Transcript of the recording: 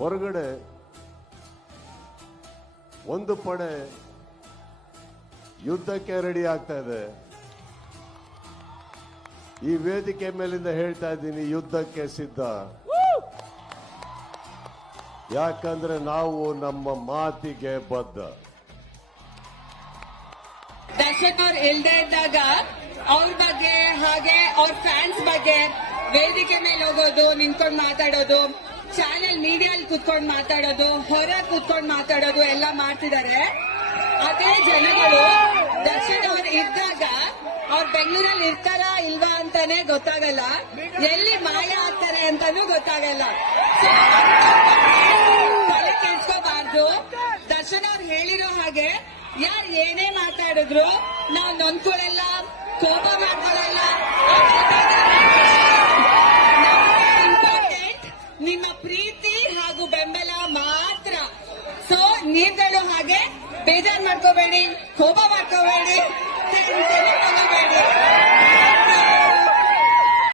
ಹೊರಗಡೆ ಒಂದು ಪಡೆ ಯುದ್ಧಕ್ಕೆ ರೆಡಿ ಆಗ್ತಾ ಇದೆ. ಈ ವೇದಿಕೆ ಮೇಲಿಂದ ಹೇಳ್ತಾ ಇದ್ದೀನಿ, ಯುದ್ಧಕ್ಕೆ ಸಿದ್ಧ. ಯಾಕಂದ್ರೆ ನಾವು ನಮ್ಮ ಮಾತಿಗೆ ಬದ್ಧ. ದರ್ಶನ್ ಅವ್ರು ಇಲ್ದೇ ಇದ್ದಾಗ ಅವ್ರ ಬಗ್ಗೆ ಹಾಗೆ ಅವ್ರ ಫ್ಯಾನ್ಸ್ ಬಗ್ಗೆ ವೇದಿಕೆ ಮೇಲೆ ಹೋಗೋದು, ನಿಂತ್ಕೊಂಡು ಮಾತಾಡೋದು, ಚಾನೆಲ್ ಮೀಡಿಯಲ್ಲಿ ಕೂತ್ಕೊಂಡು ಮಾತಾಡೋದು, ಹೊರ ಕೂತ್ಕೊಂಡು ಮಾತಾಡೋದು ಎಲ್ಲ ಮಾಡ್ತಿದ್ದಾರೆ. ಅದೇ ಜನಗಳು ದರ್ಶನ್ ಅವ್ರು ಇದ್ದಾಗ ಅವ್ರು ಬೆಂಗಳೂರಲ್ಲಿ ಇರ್ತಾರಾ ಇಲ್ವಾ ಅಂತಾನೆ ಗೊತ್ತಾಗಲ್ಲ, ಎಲ್ಲಿ ಮಾಯ ಆಗ್ತಾರೆ ಅಂತಾನೂ ಗೊತ್ತಾಗಲ್ಲ. ತಲೆ ಕೆಡ್ಸ್ಕೋಬಾರ್ದು. ದರ್ಶನ್ ಅವ್ರು ಹೇಳಿರೋ ಹಾಗೆ ಯಾರು ಏನೇ ಮಾತಾಡಿದ್ರು ನಾವು ನೊಂದ್ಕೊಳ್ಳಲ್ಲ, ಕೋಪ ಮಾಡ್ಕೊಳ್ಳಲ್ಲ. ಇಂಪಾರ್ಟೆಂಟ್ ನಿಮ್ಮ ಪ್ರೀತಿ ಹಾಗೂ ಬೆಂಬಲ ಮಾತ್ರ. ಸೊ ನೀವುಗಳು ಹಾಗೆ ಬೇಜಾರ್ ಮಾಡ್ಕೋಬೇಡಿ, ಕೋಪ ಮಾಡ್ಕೋಬೇಡಿ.